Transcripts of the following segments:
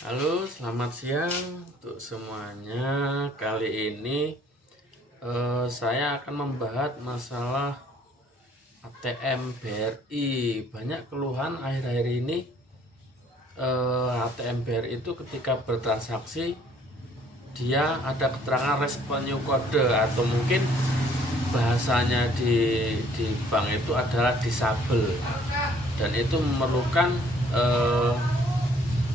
Halo, selamat siang untuk semuanya. Kali ini saya akan membahas masalah ATM BRI. Banyak keluhan akhir-akhir ini. ATM BRI itu ketika bertransaksi dia ada keterangan respon new code, atau mungkin bahasanya di bank itu adalah disable, dan itu memerlukan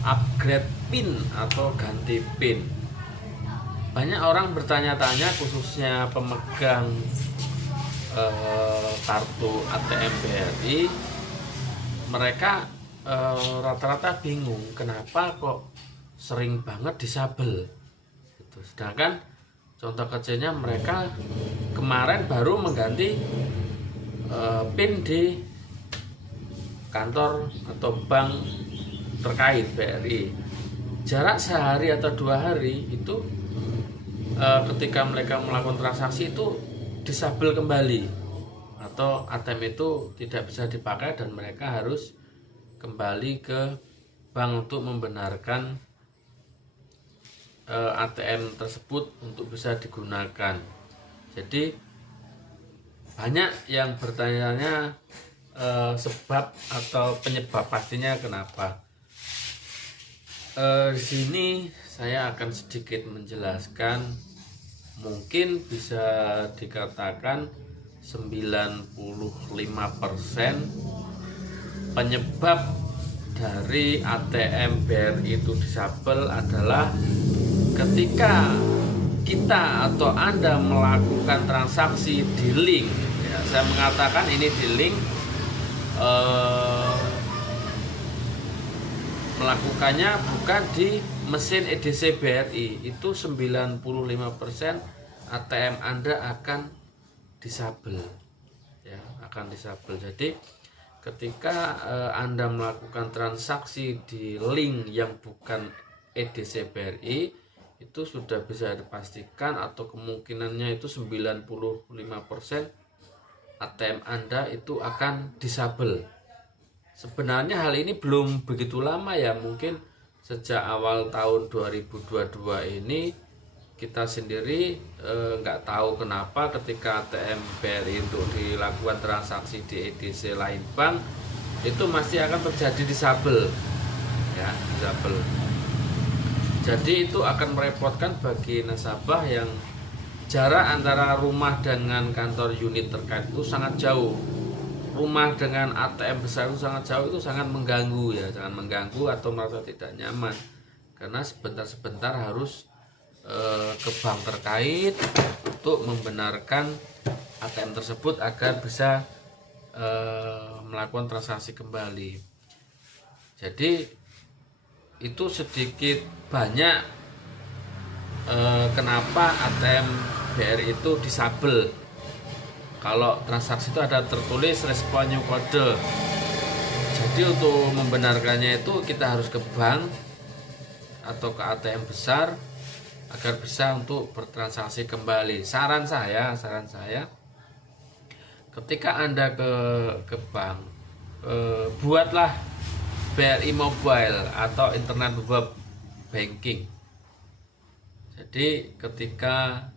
upgrade PIN atau ganti PIN. Banyak orang bertanya-tanya, khususnya pemegang kartu ATM BRI. Mereka rata-rata bingung kenapa kok sering banget disabel gitu. Sedangkan contoh kecilnya, mereka kemarin baru mengganti PIN di kantor atau bank terkait BRI. Jarak sehari atau 2 hari itu ketika mereka melakukan transaksi itu disabel kembali, atau ATM itu tidak bisa dipakai dan mereka harus kembali ke bank untuk membenarkan ATM tersebut untuk bisa digunakan. Jadi banyak yang bertanya sebab atau penyebab pastinya kenapa. Di sini saya akan sedikit menjelaskan, mungkin bisa dikatakan 95% penyebab dari ATM BRI itu disabel adalah ketika kita atau Anda melakukan transaksi di link. Ya, saya mengatakan ini di link, melakukannya bukan di mesin EDC BRI. Itu 95% ATM Anda akan disabel, ya, akan disabel. Jadi ketika Anda melakukan transaksi di link yang bukan EDC BRI, itu sudah bisa dipastikan atau kemungkinannya itu 95% ATM Anda itu akan disabel. Sebenarnya hal ini belum begitu lama ya, mungkin sejak awal tahun 2022 ini kita sendiri nggak tahu kenapa ketika ATM BRI untuk dilakukan transaksi di EDC lain bank itu masih akan terjadi disabel, ya, disabel. Jadi itu akan merepotkan bagi nasabah yang jarak antara rumah dengan kantor unit terkait itu sangat jauh. Rumah dengan ATM besar itu sangat jauh, itu sangat mengganggu, ya, sangat mengganggu atau merasa tidak nyaman karena sebentar-sebentar harus ke bank terkait untuk membenarkan ATM tersebut agar bisa melakukan transaksi kembali. Jadi itu sedikit banyak kenapa ATM BRI itu disabel. Kalau transaksi itu ada tertulis respon new code. Jadi untuk membenarkannya itu kita harus ke bank atau ke ATM besar agar bisa untuk bertransaksi kembali. Saran saya ketika Anda ke bank, buatlah BRI Mobile atau Internet Web Banking. Jadi ketika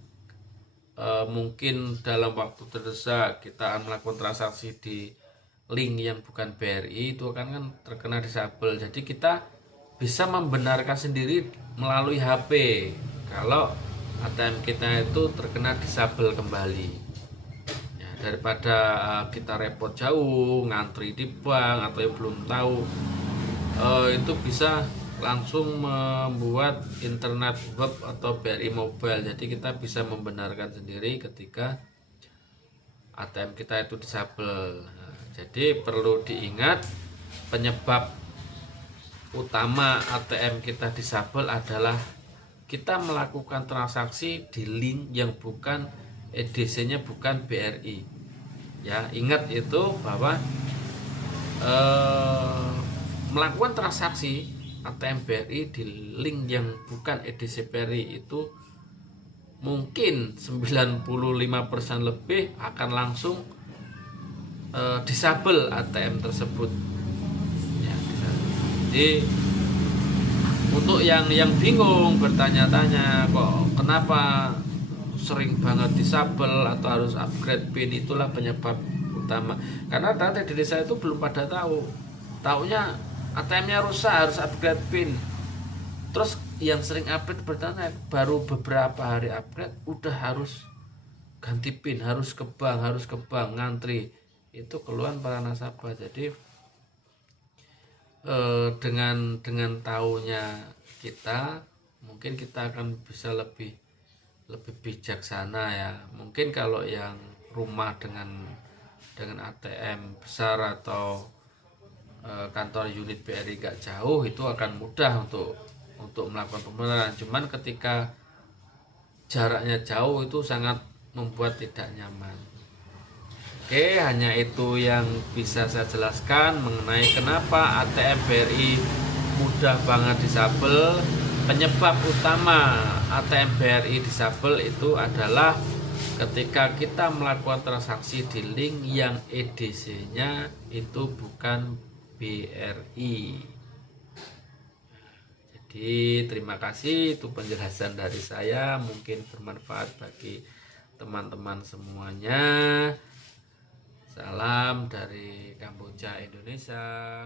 mungkin dalam waktu terdesak kita melakukan transaksi di link yang bukan BRI, itu kan terkena disabel. Jadi kita bisa membenarkan sendiri melalui HP kalau ATM kita itu terkena disabel kembali, ya, daripada kita repot jauh ngantri di bank atau yang belum tahu. Itu bisa langsung membuat internet web atau BRI Mobile. Jadi kita bisa membenarkan sendiri ketika ATM kita itu disabel. Jadi perlu diingat, penyebab utama ATM kita disabel adalah kita melakukan transaksi di link yang bukan EDC-nya bukan BRI. Ya, ingat itu bahwa melakukan transaksi ATM BRI di link yang bukan EDC BRI itu mungkin 95% lebih akan langsung disabel ATM tersebut, ya. Jadi untuk yang bingung bertanya-tanya kok kenapa sering banget disabel atau harus upgrade PIN, itulah penyebab utama. Karena tadi di desa itu belum pada tahu, taunya ATM-nya rusak harus upgrade PIN. Terus yang sering upgrade bertanya baru beberapa hari upgrade udah harus ganti PIN, harus ke bank ngantri. Itu keluhan para nasabah. Jadi dengan taunya kita, mungkin kita akan bisa lebih bijaksana ya. Mungkin kalau yang rumah dengan ATM besar atau kantor unit BRI gak jauh, itu akan mudah untuk melakukan pembenaran. Cuman ketika jaraknya jauh itu sangat membuat tidak nyaman. Oke, hanya itu yang bisa saya jelaskan mengenai kenapa ATM BRI mudah banget disabel. Penyebab utama ATM BRI disabel itu adalah ketika kita melakukan transaksi di link yang EDC-nya itu bukan BRI. Jadi terima kasih, itu penjelasan dari saya, mungkin bermanfaat bagi teman-teman semuanya. Salam dari Kamboja, Indonesia.